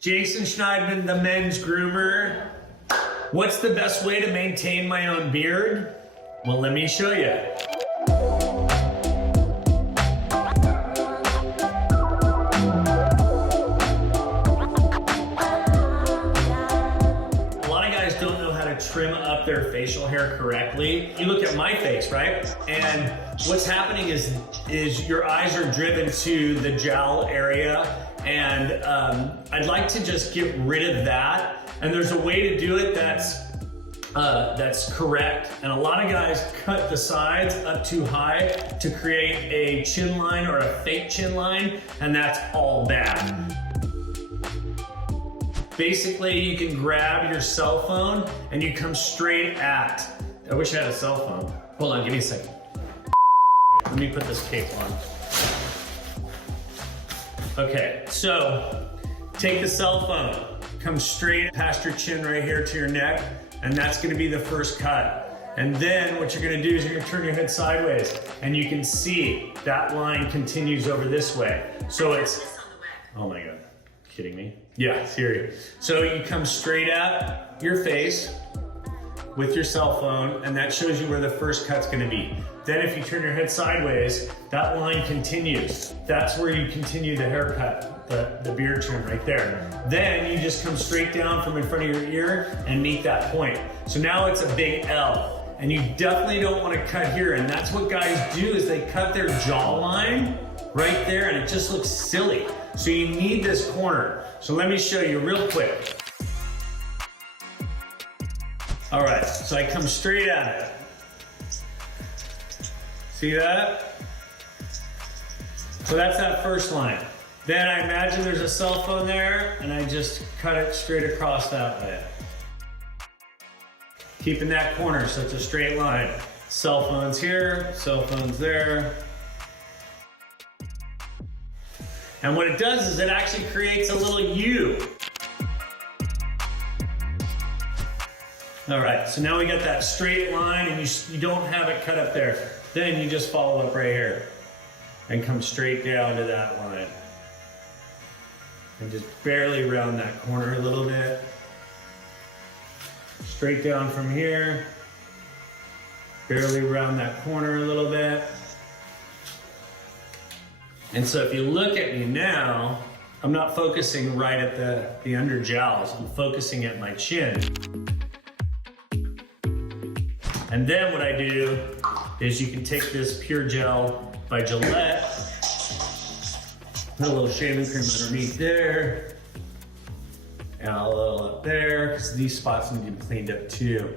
Jason Schneidman, the men's groomer. What's the best way to maintain my own beard? Well, let me show you. A lot of guys don't know how to trim up their facial hair correctly. You look at my face, right? And what's happening is your eyes are driven to the jowl area, and I'd like to just get rid of that. And there's a way to do it that's correct. And a lot of guys cut the sides up too high to create a chin line or a fake chin line, and that's all bad. Basically, you can grab your cell phone and you come straight at, I wish I had a cell phone. Hold on, give me a second. Let me put this cape on. Okay, so take the cell phone, come straight past your chin right here to your neck, and that's gonna be the first cut. And then what you're gonna do is you're gonna turn your head sideways, and you can see that line continues over this way. So it's, oh my God, kidding me? Yeah, serious. So you come straight at your face with your cell phone, and that shows you where the first cut's gonna be. Then if you turn your head sideways, that line continues. That's where you continue the haircut, the beard trim right there. Then you just come straight down from in front of your ear and meet that point. So now it's a big L, and you definitely don't wanna cut here, and that's what guys do is they cut their jawline right there, and it just looks silly. So you need this corner. So let me show you real quick. All right, so I come straight at it. See that? So that's that first line. Then I imagine there's a cell phone there, and I just cut it straight across that way. Keeping that corner so it's a straight line. Cell phone's here, cell phone's there. And what it does is it actually creates a little U. All right, so now we got that straight line, and you don't have it cut up there. Then you just follow up right here and come straight down to that line. And just barely round that corner a little bit. Straight down from here. Barely round that corner a little bit. And so if you look at me now, I'm not focusing right at the under jowls. I'm focusing at my chin. And then what I do is you can take this Pure Gel by Gillette, put a little shaving cream underneath there, and a little up there, because these spots need to be cleaned up too.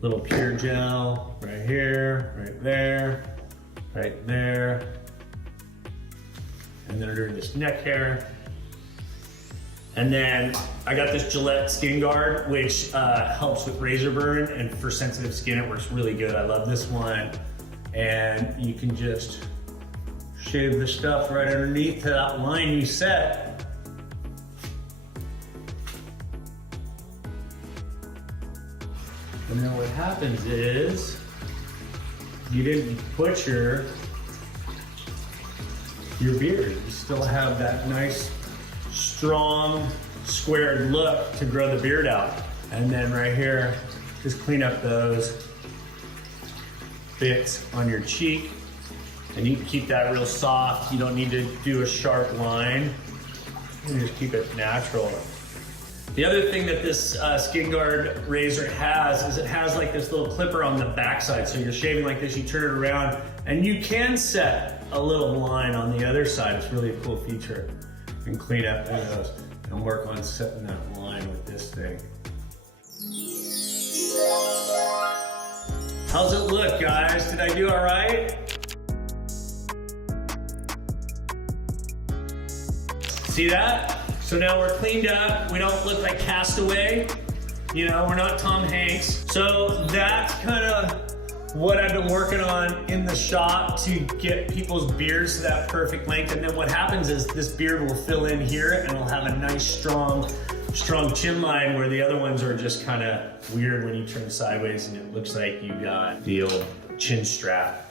Little Pure Gel right here, right there, right there, and then under this neck hair. And then I got this Gillette Skin Guard, which helps with razor burn, and for sensitive skin, it works really good. I love this one. And you can just shave the stuff right underneath to that line you set. And then what happens is, you didn't butcher your beard. You still have that nice, strong, squared look to grow the beard out. And then right here, just clean up those bits on your cheek. And you can keep that real soft. You don't need to do a sharp line. You just keep it natural. The other thing that this Skin Guard razor has is it has like this little clipper on the backside. So you're shaving like this, you turn it around, and you can set a little line on the other side. It's really a cool feature. And clean up those and work on setting that line with this thing. How's it look, guys? Did I do all right? See that? So now we're cleaned up. We don't look like Castaway. You know, we're not Tom Hanks. So that's kind of what I've been working on in the shop to get people's beards to that perfect length. And then what happens is this beard will fill in here, and it'll have a nice, strong chin line, where the other ones are just kind of weird when you turn sideways and it looks like you got the old chin strap.